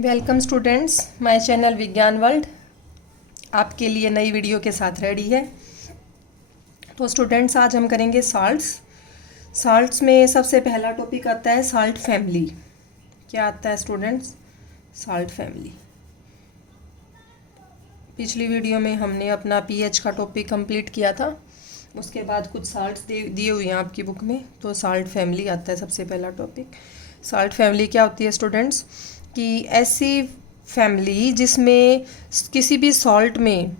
Welcome students, my channel विज्ञान world आपके लिए नई वीडियो के साथ रेडी है। तो स्टूडेंट्स, आज हम करेंगे साल्ट्स में सबसे पहला टॉपिक आता है साल्ट फैमिली। क्या आता है स्टूडेंट्स? Salt family. पिछली वीडियो में हमने अपना पीएच का टॉपिक कंप्लीट किया था। उसके बाद कुछ साल्ट्स दिए हुए हैं आपकी बुक में, तो साल्ट फैमिली आता है सबसे पहला टॉपिक। साल्ट फैमिली क्या होती है स्टूडेंट्स? कि ऐसी फैमिली जिसमें किसी भी सॉल्ट में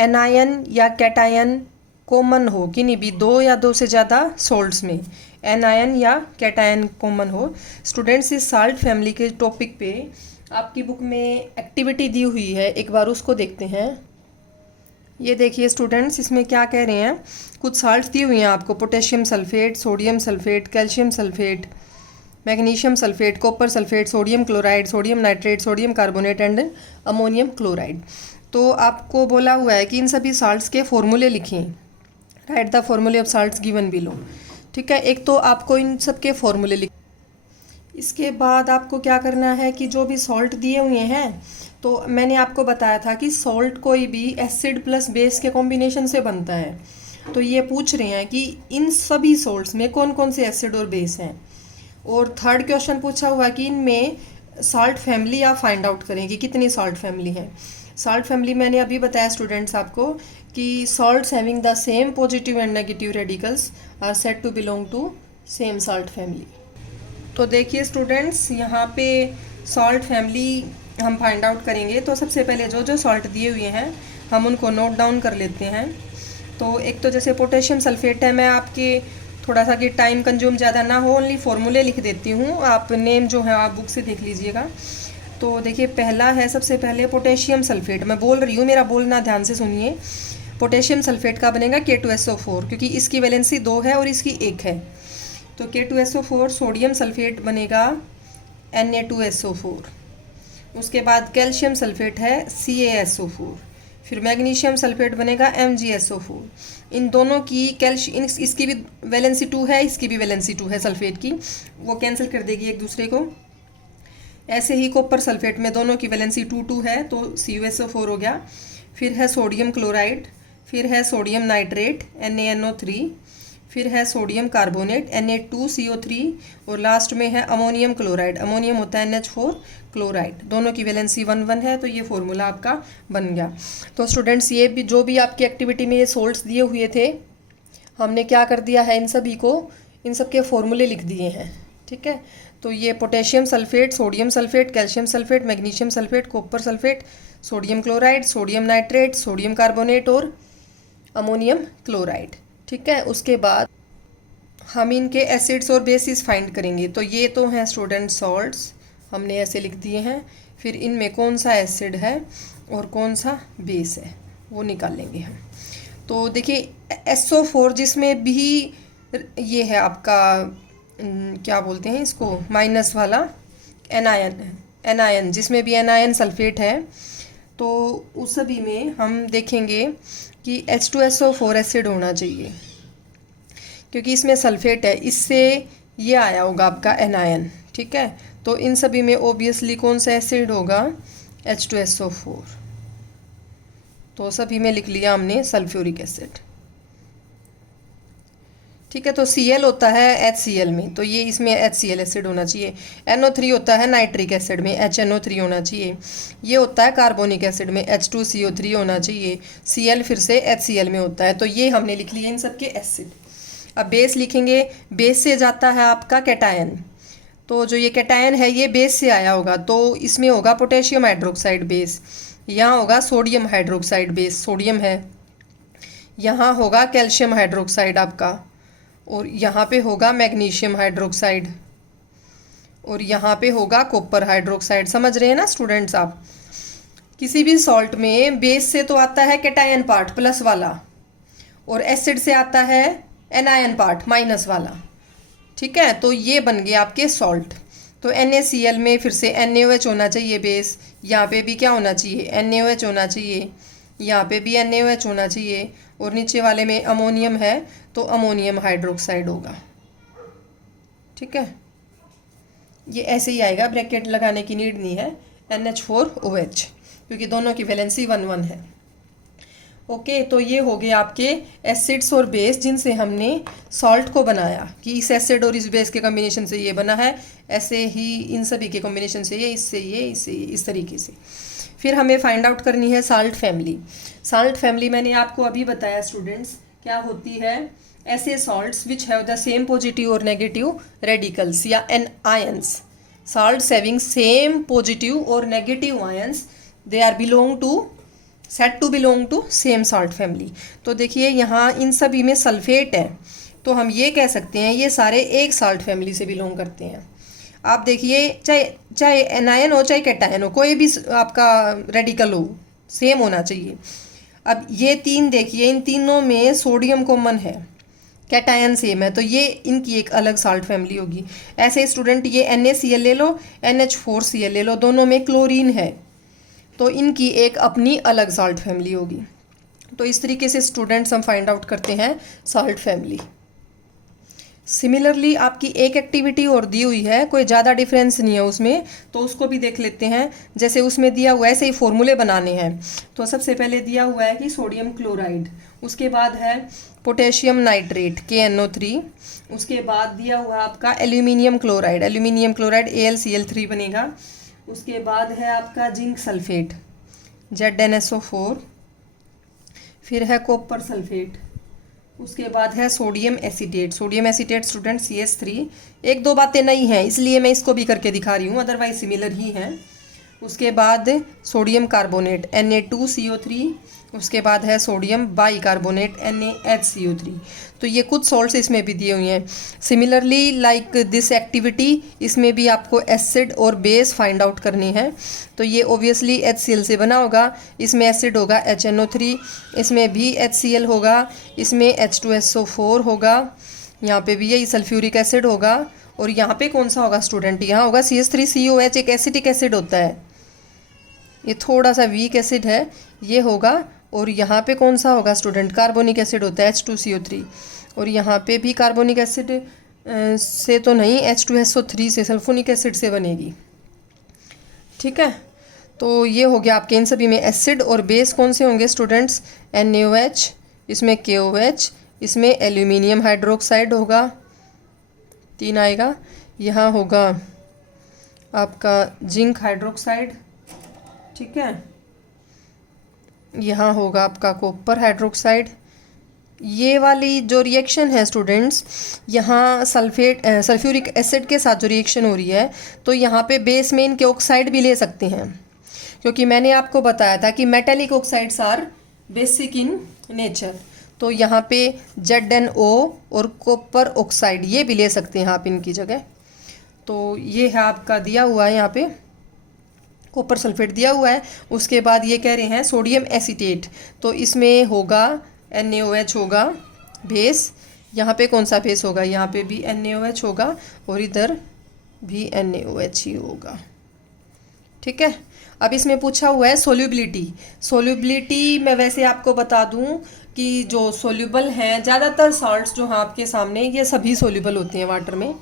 एनायन या कैटायन कॉमन हो, कि नहीं भी दो या दो से ज़्यादा सॉल्ट्स में एनायन या कैटायन कॉमन हो। स्टूडेंट्स, इस साल्ट फैमिली के टॉपिक पे आपकी बुक में एक्टिविटी दी हुई है, एक बार उसको देखते हैं। ये देखिए स्टूडेंट्स, इसमें क्या कह रहे हैं। कुछ साल्ट्स दी हुई हैं आपको: potassium sulphate, sodium sulphate, calcium sulphate, magnesium sulphate, copper sulphate, sodium chloride, sodium nitrate, sodium carbonate and ammonium chloride. तो आपको बोला हुआ है कि इन सभी साल्ट्स के फॉर्मूले लिखें। राइट द फॉर्मूले ऑफ साल्ट्स गिवन बिलो। ठीक है, एक तो आपको इन सब के फॉर्मूले लिख। इसके बाद आपको क्या करना है कि जो भी सॉल्ट दिए हुए हैं, तो मैंने आपको बताया था कि सॉल्ट कोई भी एसिड प्लस बेस के कॉम्बिनेशन से बनता है। तो ये पूछ रहे हैं कि इन सभी सॉल्ट्स में कौन कौन से एसिड और बेस हैं। और थर्ड क्वेश्चन पूछा हुआ कि इनमें साल्ट फैमिली आप फाइंड आउट करें कि कितनी साल्ट फैमिली है। साल्ट फैमिली मैंने अभी बताया स्टूडेंट्स आपको कि salts having the same positive and negative radicals are said to belong to same salt family. तो देखिए स्टूडेंट्स, यहाँ पे सॉल्ट फैमिली हम फाइंड आउट करेंगे। तो सबसे पहले जो जो सॉल्ट दिए हुए हैं हम उनको नोट डाउन कर लेते हैं। तो एक तो जैसे पोटेशियम सल्फेट है, मैं आपके थोड़ा सा कि टाइम कंज्यूम ज़्यादा ना हो, ओनली फॉर्मूले लिख देती हूँ। आप नेम जो है आप बुक से देख लीजिएगा। तो देखिए पहला है सबसे पहले पोटेशियम सल्फेट। मैं बोल रही हूँ, मेरा बोलना ध्यान से सुनिए। पोटेशियम सल्फेट का बनेगा K2SO4, क्योंकि इसकी वैलेंसी 2 है और इसकी 1 है। तो K2SO4। सोडियम सल्फेट बनेगा Na2SO4। उसके बाद कैल्शियम सल्फेट है CaSO4। फिर मैग्नीशियम सल्फेट बनेगा MgSO4। इन दोनों की इसकी भी वैलेंसी 2 है, इसकी भी वैलेंसी 2 है सल्फेट की, वो कैंसिल कर देगी एक दूसरे को। ऐसे ही कॉपर सल्फेट में दोनों की वैलेंसी 2 है, तो CuSO4 हो गया। फिर है सोडियम क्लोराइड, फिर है सोडियम नाइट्रेट NaNO3, फिर है सोडियम कार्बोनेट Na2CO3, और लास्ट में है अमोनियम क्लोराइड। अमोनियम होता है NH4 क्लोराइड। दोनों की वैलेंसी 1 है, तो ये फॉर्मूला आपका बन गया। तो स्टूडेंट्स, ये भी जो भी आपकी एक्टिविटी में ये सोल्ट्स दिए हुए थे, हमने क्या कर दिया है, इन सभी को, इन सब के फॉर्मूले लिख दिए हैं। ठीक है, तो ये potassium sulphate, sodium sulphate, calcium sulphate, magnesium sulphate, copper sulphate, sodium chloride, sodium nitrate, sodium carbonate और अमोनियम क्लोराइड। ठीक है, उसके बाद हम इनके एसिड्स और बेसिस फाइंड करेंगे। तो ये तो हैं स्टूडेंट सॉल्ट्स, हमने ऐसे लिख दिए हैं। फिर इनमें कौन सा एसिड है और कौन सा बेस है वो निकालेंगे हम। तो देखिए SO4 जिसमें भी ये है आपका क्या बोलते हैं इसको, माइनस वाला एनायन जिसमें भी एनायन सल्फेट है, तो उस सभी में हम देखेंगे कि H2SO4 एसिड होना चाहिए, क्योंकि इसमें सल्फेट है, इससे ये आया होगा आपका एनायन। ठीक है, तो इन सभी में ओबियसली कौन सा एसिड होगा, H2SO4। तो सभी में लिख लिया हमने सल्फ्यूरिक एसिड। ठीक है, तो Cl होता है HCl में, तो ये इसमें HCl एसिड होना चाहिए। NO3 होता है नाइट्रिक एसिड में, HNO3 होना चाहिए। ये होता है कार्बोनिक एसिड में, H2CO3 होना चाहिए। Cl फिर से HCl में होता है। तो ये हमने लिख लिया इन सब के एसिड। अब बेस लिखेंगे। बेस से जाता है आपका कैटायन। तो जो ये कैटायन है ये बेस से आया होगा, तो इसमें होगा पोटेशियम हाइड्रोक्साइड बेस, यहाँ होगा सोडियम हाइड्रोक्साइड बेस, सोडियम है, यहाँ होगा कैल्शियम हाइड्रोक्साइड आपका, और यहाँ पे होगा मैग्नीशियम हाइड्रोक्साइड, और यहाँ पे होगा कॉपर हाइड्रोक्साइड। समझ रहे हैं ना स्टूडेंट्स आप? किसी भी सॉल्ट में बेस से तो आता है कैटायन पार्ट प्लस वाला, और एसिड से आता है एनायन पार्ट माइनस वाला। ठीक है, तो ये बन गए आपके सॉल्ट। तो NaCl में फिर से NaOH होना चाहिए बेस, यहाँ पे भी क्या होना चाहिए, NaOH होना चाहिए, यहाँ पे भी NaOH होना चाहिए, और नीचे वाले में अमोनियम है तो अमोनियम हाइड्रोक्साइड होगा। ठीक है, ये ऐसे ही आएगा, ब्रैकेट लगाने की नीड नहीं है। NH4OH, क्योंकि दोनों की वैलेंसी 1 1 है। ओके, तो ये हो गए आपके एसिड्स और बेस जिनसे हमने सॉल्ट को बनाया, कि इस एसिड और इस बेस के कॉम्बिनेशन से ये बना है, ऐसे ही इन सभी के कॉम्बिनेशन से ये, इससे ये, इससे ये, इस तरीके से। फिर हमें फाइंड आउट करनी है साल्ट फैमिली। साल्ट फैमिली मैंने आपको अभी बताया स्टूडेंट्स क्या होती है। ऐसे salts which have the same positive और नेगेटिव रेडिकल्स या ions, salts having same positive or negative ions, they are belong to said to belong to same salt family। तो देखिए यहाँ इन सभी में सल्फेट है, तो हम ये कह सकते हैं ये सारे एक साल्ट फैमिली से बिलोंग करते हैं। आप देखिए चाहे एनायन हो चाहे कैटायन हो, कोई भी आपका रेडिकल हो, सेम होना चाहिए। अब ये तीन देखिए, इन तीनों में सोडियम कॉमन है, कैटायन सेम है, तो ये इनकी एक अलग साल्ट फैमिली होगी। ऐसे स्टूडेंट ये NaCl ले लो, NH4Cl ले लो, दोनों में क्लोरीन है, तो इनकी एक अपनी अलग साल्ट फैमिली होगी। तो इस तरीके से स्टूडेंट्स हम फाइंड आउट करते हैं साल्ट फैमिली। सिमिलरली आपकी एक एक्टिविटी और दी हुई है, कोई ज़्यादा डिफरेंस नहीं है उसमें, तो उसको भी देख लेते हैं। जैसे उसमें दिया हुआ है ऐसे ही फॉर्मूले बनाने हैं। तो सबसे पहले दिया हुआ है कि सोडियम क्लोराइड, उसके बाद है पोटेशियम नाइट्रेट KNO3, उसके बाद दिया हुआ आपका एल्यूमिनियम क्लोराइड AlCl3 बनेगा। उसके बाद है आपका जिंक सल्फेट ZnSO4, फिर है कॉपर सल्फेट, उसके बाद है सोडियम एसीटेट स्टूडेंट CS3। एक दो बातें नई हैं इसलिए मैं इसको भी करके दिखा रही हूँ, अदरवाइज सिमिलर ही हैं। उसके बाद सोडियम कार्बोनेट Na2CO3, उसके बाद है सोडियम बाइकार्बोनेट NaHCO3। तो ये कुछ सॉल्ट्स इसमें भी दिए हुए हैं। सिमिलरली लाइक दिस एक्टिविटी, इसमें भी आपको एसिड और बेस फाइंड आउट करने हैं। तो ये ओबियसली HCl से बना होगा, इसमें एसिड होगा HNO3, इसमें भी HCl होगा, इसमें H2SO4 होगा, यहाँ पे भी यही सल्फ्यूरिक एसिड होगा, और यहाँ पे कौन सा होगा स्टूडेंट, यहाँ होगा CH3COH, एक एसिटिक एसिड होता है, ये थोड़ा सा वीक एसिड है, ये होगा। और यहाँ पे कौन सा होगा स्टूडेंट, कार्बोनिक एसिड होता है H2CO3, और यहाँ पे भी कार्बोनिक एसिड से तो नहीं, H2SO3 से, सल्फोनिक एसिड से बनेगी। ठीक है, तो ये हो गया आपके। इन सभी में एसिड और बेस कौन से होंगे स्टूडेंट्स, NaOH, इसमें KOH, इसमें एल्यूमिनियम हाइड्रोक्साइड होगा, 3 आएगा। यहाँ होगा आपका जिंक हाइड्रोक्साइड, ठीक है, यहाँ होगा आपका कॉपर हाइड्रोक्साइड। ये वाली जो रिएक्शन है स्टूडेंट्स, यहाँ सल्फ्यूरिक एसिड के साथ जो रिएक्शन हो रही है, तो यहाँ पे बेस में इनके ऑक्साइड भी ले सकते हैं, क्योंकि मैंने आपको बताया था कि metallic oxides are basic in nature. तो यहाँ पे ZnO और कॉपर ऑक्साइड ये भी ले सकते हैं आप इनकी जगह। तो ये है आपका दिया हुआ है, यहाँ पे कॉपर सल्फेट दिया हुआ है। उसके बाद ये कह रहे हैं सोडियम एसीटेट, तो इसमें होगा NaOH होगा बेस, यहाँ पे कौन सा बेस होगा, यहाँ पे भी NaOH होगा, और इधर भी NaOH ही होगा। ठीक है, अब इसमें पूछा हुआ है सोल्यूबिलिटी मैं वैसे आपको बता दूं कि जो सोल्यूबल हैं, ज़्यादातर सॉल्ट्स जो हैं आपके सामने, ये सभी सोल्यूबल होते हैं वाटर में,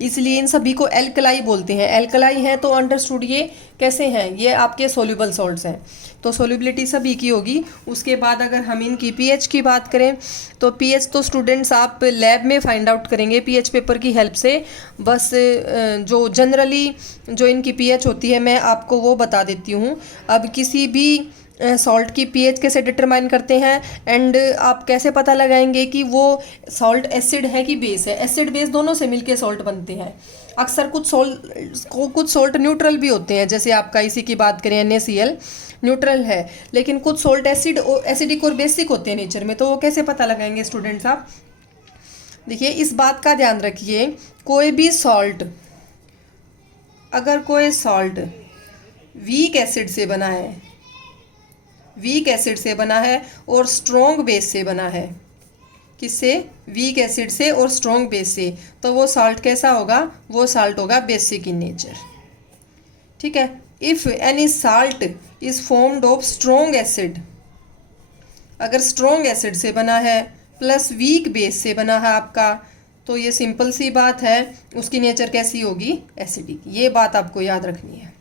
इसलिए इन सभी को एल्कलाई बोलते हैं। एल्कलाई हैं तो अंडरस्टूड ये कैसे हैं, ये आपके सोल्यूबल सॉल्ट्स हैं, तो सोल्यूबिलिटी सभी की होगी। उसके बाद अगर हम इनकी पीएच की बात करें, तो पीएच तो स्टूडेंट्स आप लैब में फाइंड आउट करेंगे पीएच पेपर की हेल्प से। बस जो जनरली जो इनकी पीएच होती है मैं आपको वो बता देती हूँ। अब किसी भी सॉल्ट की पीएच कैसे डिटरमाइन करते हैं, एंड आप कैसे पता लगाएंगे कि वो सॉल्ट एसिड है कि बेस है। एसिड बेस दोनों से मिलके सॉल्ट बनते हैं। अक्सर कुछ सॉल्ट न्यूट्रल भी होते हैं, जैसे आपका इसी की बात करें NaCl न्यूट्रल है, लेकिन कुछ सॉल्ट एसिडिक और बेसिक होते हैं नेचर में, तो वो कैसे पता लगाएंगे स्टूडेंट्स आप। देखिए इस बात का ध्यान रखिए, कोई भी सॉल्ट, अगर कोई सॉल्ट वीक एसिड से बना है, और स्ट्रॉन्ग बेस से बना है, किससे, वीक एसिड से और स्ट्रॉन्ग बेस से, तो वो सॉल्ट कैसा होगा, वो सॉल्ट होगा बेसिक इन नेचर। ठीक है, if any salt is formed of strong acid, अगर स्ट्रॉन्ग एसिड से बना है प्लस वीक बेस से बना है आपका, तो ये सिंपल सी बात है, उसकी नेचर कैसी होगी, एसिडिक। ये बात आपको याद रखनी है।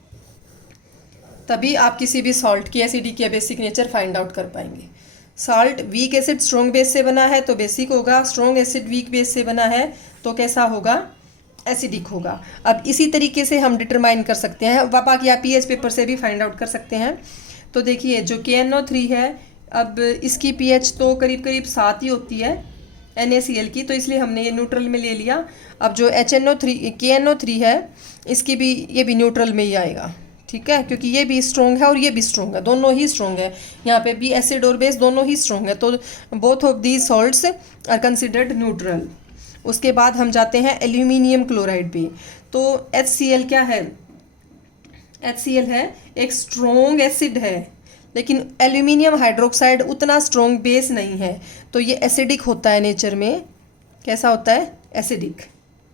तभी आप किसी भी सॉल्ट की एसिडिक या बेसिक नेचर फाइंड आउट कर पाएंगे। Salt weak acid strong base से बना है तो बेसिक होगा, स्ट्रॉन्ग एसिड वीक बेस से बना है तो कैसा होगा, एसिडिक होगा। अब इसी तरीके से हम डिटरमाइन कर सकते हैं, बाकी आप पीएच पेपर से भी फाइंड आउट कर सकते हैं। तो देखिए जो KNO3 है, अब इसकी पीएच तो करीब करीब 7 ही होती है NaCl की, तो इसलिए हमने ये न्यूट्रल में ले लिया। अब जो KNO3 है इसकी भी, ये भी न्यूट्रल में ही आएगा, ठीक है, क्योंकि ये भी स्ट्रॉन्ग है और ये भी स्ट्रॉन्ग है, दोनों ही स्ट्रॉन्ग है। यहाँ पे भी एसिड और बेस दोनों ही स्ट्रॉन्ग है, तो both of these salts are considered neutral. उसके बाद हम जाते हैं एल्यूमिनियम क्लोराइड पे। तो HCl क्या है, HCl है एक स्ट्रॉन्ग एसिड है, लेकिन एल्यूमिनियम हाइड्रोक्साइड उतना स्ट्रॉन्ग बेस नहीं है, तो ये एसिडिक होता है नेचर में। कैसा होता है, एसिडिक,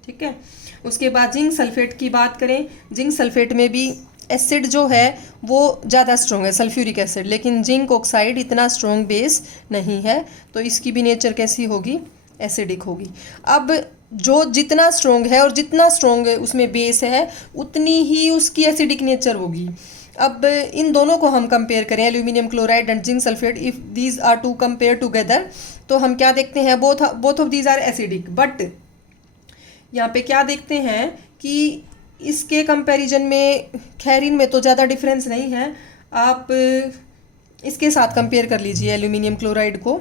ठीक है। उसके बाद जिंक सल्फेट की बात करें, जिंक सल्फेट में भी एसिड जो है वो ज़्यादा स्ट्रॉन्ग है, सल्फ्यूरिक एसिड, लेकिन जिंक ऑक्साइड इतना स्ट्रॉन्ग बेस नहीं है, तो इसकी भी नेचर कैसी होगी, एसिडिक होगी। अब जो जितना स्ट्रॉन्ग है और जितना स्ट्रॉन्ग उसमें बेस है उतनी ही उसकी एसिडिक नेचर होगी। अब इन दोनों को हम कंपेयर करें, aluminium chloride and zinc sulphate, if these are to compare together, तो हम क्या देखते हैं, both of these are acidic. But यहाँ पे क्या देखते हैं कि इसके कंपैरिजन में खैरिन में तो ज़्यादा डिफरेंस नहीं है। आप इसके साथ कंपेयर कर लीजिए एल्यूमिनियम क्लोराइड को।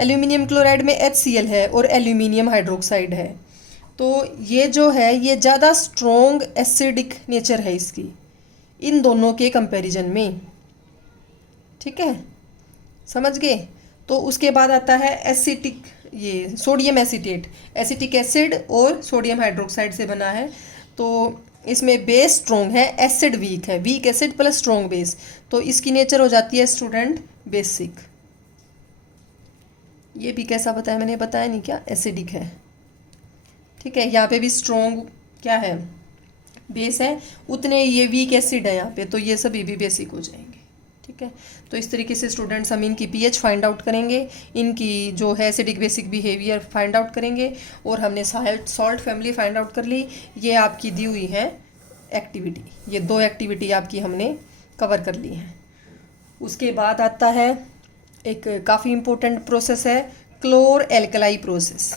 एल्यूमिनियम क्लोराइड में HCl है और एल्यूमिनियम हाइड्रोक्साइड है, तो ये जो है ये ज़्यादा स्ट्रॉन्ग एसिडिक नेचर है इसकी इन दोनों के कंपैरिजन में, ठीक है, समझ गए। तो उसके बाद आता है एसिटिक, ये सोडियम एसीटेट, एसिटिक एसिड और सोडियम हाइड्रोक्साइड से बना है, तो इसमें बेस स्ट्रॉन्ग है, एसिड वीक है, weak acid plus strong base, तो इसकी नेचर हो जाती है स्टूडेंट बेसिक। ये भी कैसा बताया मैंने, बताया नहीं क्या, एसिडिक है, ठीक है। यहाँ पे भी स्ट्रॉन्ग क्या है, बेस है, उतने ये वीक एसिड है यहाँ पे, तो ये सभी भी बेसिक हो जाएंगे, ठीक है। तो इस तरीके से स्टूडेंट्स हम इनकी पीएच फाइंड आउट करेंगे, इनकी जो है acidic basic behaviour find out करेंगे, और हमने सॉल्ट फैमिली फाइंड आउट कर ली। ये आपकी दी हुई है एक्टिविटी, ये 2 एक्टिविटी आपकी हमने कवर कर ली हैं। उसके बाद आता है एक काफ़ी इम्पोर्टेंट प्रोसेस है, क्लोर एल्कलाई प्रोसेस।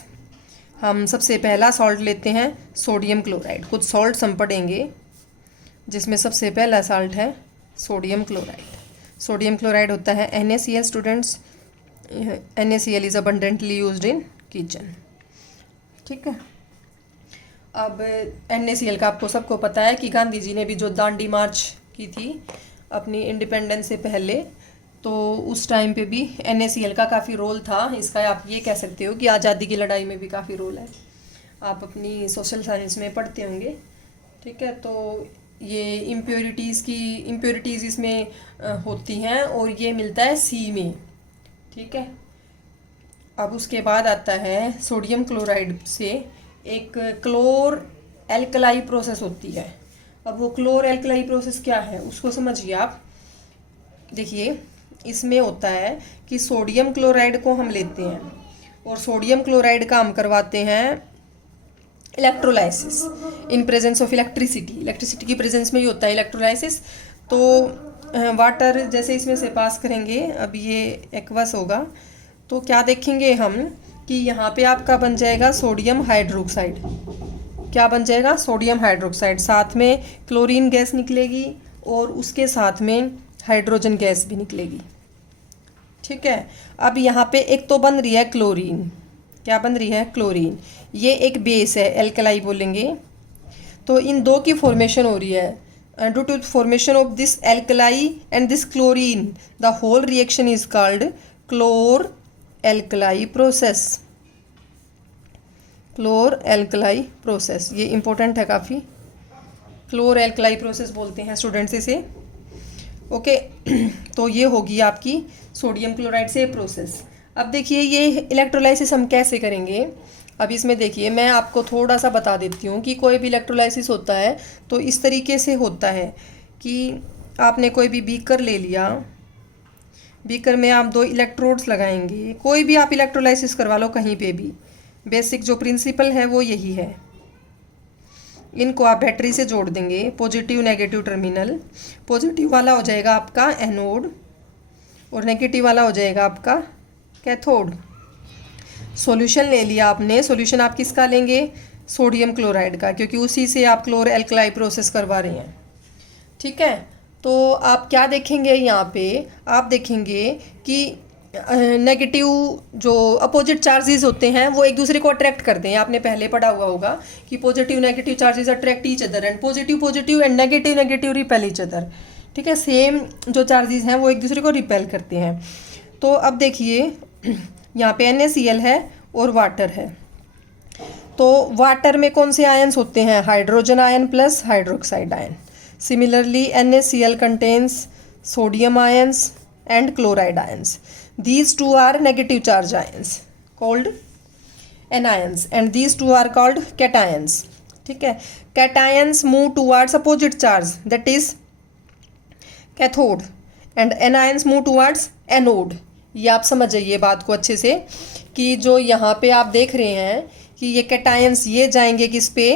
हम सबसे पहला सॉल्ट लेते हैं सोडियम क्लोराइड। कुछ सॉल्ट्स हम पढ़ेंगे जिसमें सबसे पहला सॉल्ट है सोडियम क्लोराइड। सोडियम क्लोराइड होता है NaCl students, NaCl is abundantly used in kitchen, ठीक है। अब NaCl का आपको सबको पता है कि गांधी जी ने भी जो दांडी मार्च की थी अपनी इंडिपेंडेंस से पहले, तो उस टाइम पे भी NaCl का काफ़ी रोल था। इसका आप ये कह सकते हो कि आज़ादी की लड़ाई में भी काफ़ी रोल है, आप अपनी सोशल साइंस में पढ़ते होंगे, ठीक है। तो ये इम्प्योरिटीज़ इसमें होती हैं और ये मिलता है सी में, ठीक है। अब उसके बाद आता है सोडियम क्लोराइड से एक क्लोर एल्कलाई प्रोसेस होती है। अब वो क्लोर एल्कलाई प्रोसेस क्या है उसको समझिए आप। देखिए इसमें होता है कि सोडियम क्लोराइड को हम लेते हैं और सोडियम क्लोराइड का हम करवाते हैं electrolysis in presence of electricity की प्रेजेंस में ही होता है इलेक्ट्रोलाइसिस। तो वाटर जैसे इसमें से पास करेंगे, अब ये एक्वस होगा, तो क्या देखेंगे हम कि यहाँ पे आपका बन जाएगा सोडियम हाइड्रोक्साइड। क्या बन जाएगा, सोडियम हाइड्रोक्साइड, साथ में क्लोरीन गैस निकलेगी और उसके साथ में हाइड्रोजन गैस भी निकलेगी, ठीक है। अब यहाँ पे एक तो बन रही है क्लोरीन, क्या बन रही है, क्लोरीन, ये एक बेस है, एल्कलाई बोलेंगे। तो इन दो की फॉर्मेशन हो रही है। Due to formation of this alkali and this chlorine the whole reaction is called chlor alkali process. Chlor alkali process, ये इंपॉर्टेंट है काफ़ी, क्लोर एल्कलाई प्रोसेस बोलते हैं स्टूडेंट्स इसे, ओके। तो ये होगी आपकी सोडियम क्लोराइड से प्रोसेस। अब देखिए ये इलेक्ट्रोलाइसिस हम कैसे करेंगे। अब इसमें देखिए मैं आपको थोड़ा सा बता देती हूँ कि कोई भी इलेक्ट्रोलाइसिस होता है तो इस तरीके से होता है कि आपने कोई भी बीकर ले लिया, बीकर में आप 2 इलेक्ट्रोड्स लगाएंगे, कोई भी आप इलेक्ट्रोलाइसिस करवा लो कहीं पे भी, बेसिक जो प्रिंसिपल है वो यही है। इनको आप बैटरी से जोड़ देंगे, पॉजिटिव नेगेटिव टर्मिनल। पॉजिटिव वाला हो जाएगा आपका एनोड और नेगेटिव वाला हो जाएगा आपका कैथोड। सॉल्यूशन ले लिया आपने। सॉल्यूशन आप किसका लेंगे? सोडियम क्लोराइड का, क्योंकि उसी से आप क्लोर एल्कलाई प्रोसेस करवा रहे हैं। ठीक है, तो आप क्या देखेंगे यहाँ पे? आप देखेंगे कि नेगेटिव जो अपोजिट चार्जेस होते हैं वो एक दूसरे को अट्रैक्ट करते हैं। आपने पहले पढ़ा हुआ होगा कि positive negative charges attract each other and positive and negative repel each other. ठीक है, सेम जो चार्जेस हैं वो एक दूसरे को रिपेल करते हैं। तो अब देखिए यहाँ पे NaCl है और वाटर है। तो वाटर में कौन से आयन्स होते हैं? Hydrogen ion plus hydroxide ion. Similarly NaCl contains sodium ions and chloride ions. These two are negative charge ions called anions and these two are called cations. ठीक है, cations move towards opposite charge that is cathode and anions move towards anode. ये आप समझ जाइए बात को अच्छे से कि जो यहाँ पे आप देख रहे हैं कि ये cations ये जाएंगे किस पे?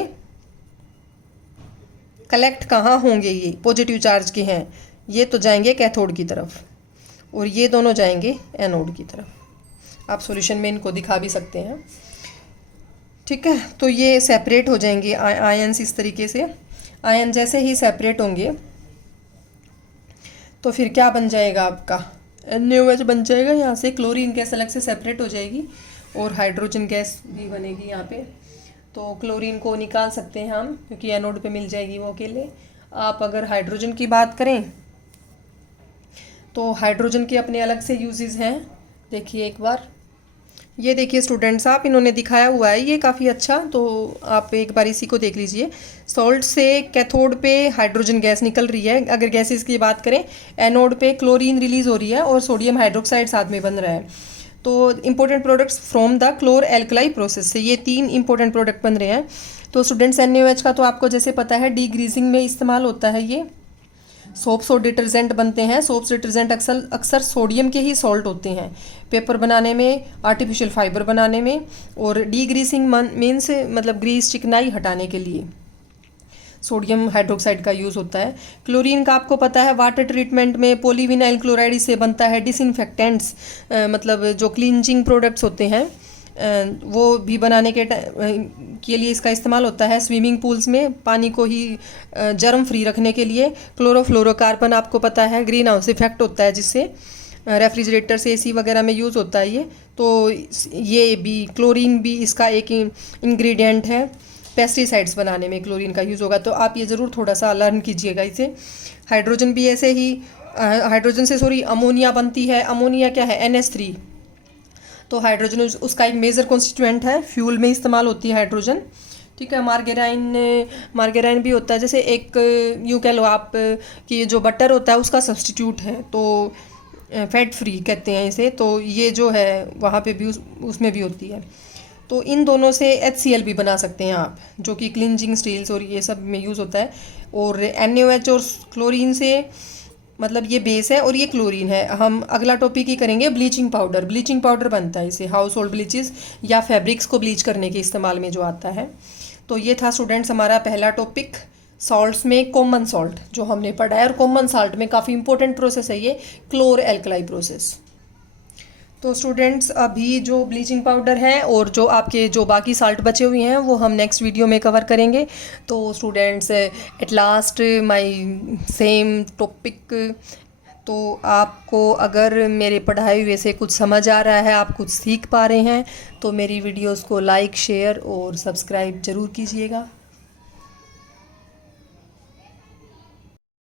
कलेक्ट कहाँ होंगे? ये पॉजिटिव चार्ज के हैं, ये तो जाएंगे कैथोड की तरफ और ये दोनों जाएंगे एनोड की तरफ। आप सॉल्यूशन में इनको दिखा भी सकते हैं। ठीक है, तो ये सेपरेट हो जाएंगे आयन्स इस तरीके से। आयन जैसे ही सेपरेट होंगे तो फिर क्या बन जाएगा आपका? NaOH बन जाएगा। यहाँ से क्लोरीन गैस अलग से सेपरेट हो जाएगी और हाइड्रोजन गैस भी बनेगी यहाँ पे। तो क्लोरीन को निकाल सकते हैं हम क्योंकि एनोड पे मिल जाएगी वो अकेले। आप अगर हाइड्रोजन की बात करें तो हाइड्रोजन के अपने अलग से यूजेस हैं। देखिए एक बार, ये देखिए स्टूडेंट्स, आप इन्होंने दिखाया हुआ है ये काफ़ी अच्छा, तो आप एक बार इसी को देख लीजिए। सॉल्ट से कैथोड पे हाइड्रोजन गैस निकल रही है। अगर गैसेस की बात करें, एनोड पे क्लोरीन रिलीज़ हो रही है और सोडियम हाइड्रोक्साइड साथ में बन रहा है। तो important products from the chlor alkali process से ये 3 इंपॉर्टेंट प्रोडक्ट बन रहे हैं। तो स्टूडेंट्स NaOH का तो आपको जैसे पता है डीग्रीजिंग में इस्तेमाल होता है। ये सोप्स और डिटर्जेंट बनते हैं। सोप्स डिटर्जेंट अक्सर सोडियम के ही सॉल्ट होते हैं, पेपर बनाने में, आर्टिफिशियल फाइबर बनाने में। और डीग्रीसिंग मीन्स मतलब ग्रीस चिकनाई हटाने के लिए सोडियम हाइड्रोक्साइड का यूज़ होता है। क्लोरीन का आपको पता है वाटर ट्रीटमेंट में पॉलीविनाइल क्लोराइड से बनता है। डिसइंफेक्टेंट्स मतलब जो क्लींजिंग प्रोडक्ट्स होते हैं वो भी बनाने के लिए इसका इस्तेमाल होता है। स्विमिंग पूल्स में पानी को ही जर्म फ्री रखने के लिए। क्लोरोफ्लोरोकार्बन आपको पता है ग्रीन हाउस इफेक्ट होता है जिससे रेफ्रिजरेटर से AC वगैरह में यूज़ होता है ये। तो ये भी क्लोरीन भी इसका एक इंग्रेडिएंट है। पेस्टिसाइड्स बनाने में क्लोरीन का यूज़ होगा, तो आप ये ज़रूर थोड़ा सा लर्न कीजिएगा इसे। हाइड्रोजन भी ऐसे ही हाइड्रोजन से अमोनिया बनती है। अमोनिया क्या है? NH3। तो हाइड्रोजन उसका एक मेजर कॉन्स्टिट्यूएंट है, फ्यूल में इस्तेमाल होती है हाइड्रोजन। ठीक है, मार्गेराइन भी होता है, जैसे एक यूँ कह लो आप कि जो बटर होता है उसका सब्स्टिट्यूट है, तो फैट फ्री कहते हैं इसे। तो ये जो है वहाँ पे भी उसमें भी होती है। तो इन दोनों से HCl भी बना सकते हैं आप, जो कि क्लिंजिंग स्टील्स और ये सब में यूज़ होता है। और NaOH और क्लोरीन से मतलब ये बेस है और ये क्लोरीन है। हम अगला टॉपिक ही करेंगे ब्लीचिंग पाउडर। ब्लीचिंग पाउडर बनता है इसे हाउस होल्ड ब्लीचेस या फैब्रिक्स को ब्लीच करने के इस्तेमाल में जो आता है। तो ये था स्टूडेंट्स हमारा पहला टॉपिक, सॉल्ट्स में कॉमन सॉल्ट जो हमने पढ़ा है। और कॉमन सॉल्ट में काफ़ी इंपॉर्टेंट प्रोसेस है ये क्लोर एल्कलाई प्रोसेस। तो स्टूडेंट्स अभी जो ब्लीचिंग पाउडर है और जो आपके जो बाकी साल्ट बचे हुए हैं वो हम नेक्स्ट वीडियो में कवर करेंगे। तो students at last my same topic, तो आपको अगर मेरे पढ़ाई हुए से कुछ समझ आ रहा है, आप कुछ सीख पा रहे हैं, तो मेरी वीडियोस को लाइक, शेयर और सब्सक्राइब ज़रूर कीजिएगा।